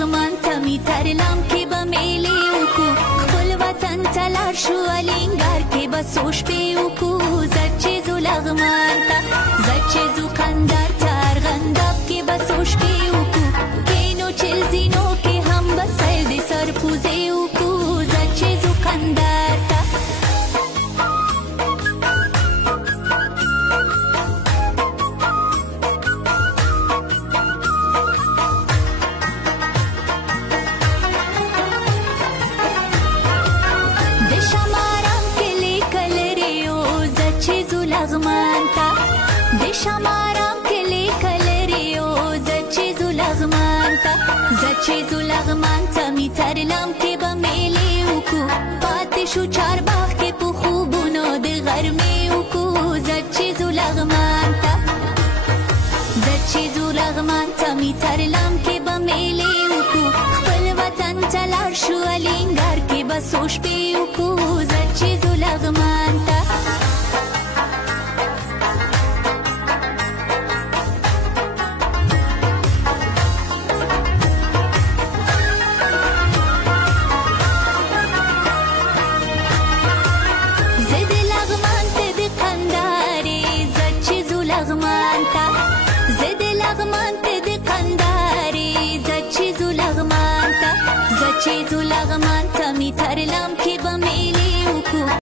لغمان ته می ترلم کې به میلې وکړو خپل وطن ته لاړ شو الینګار کې به څو شپې وکړو زه چې ځو لغمان ته زه چې ځو کندهار ته ارغنداب کې به څو شپې وکړو کینو چل زینو کې هم به سیل د سرپوزې وکړو زه چې ځو کندهار ته لغمان ته د شمارم کلی کلری او زه چې ځو لغمان ته زه چې ځو لغمان ته می ترلم کې به میلې وکړو پاتې شو چارباغ کې په خوبونو د غرمې وکړو زه چې ځو لغمان ته زه چې ځو لغمان ته می ترلم کې به میلې وکړو خپل وطن ته لاړ شو الینګار کې به څو شپې وکړو زه چې ځو لغمان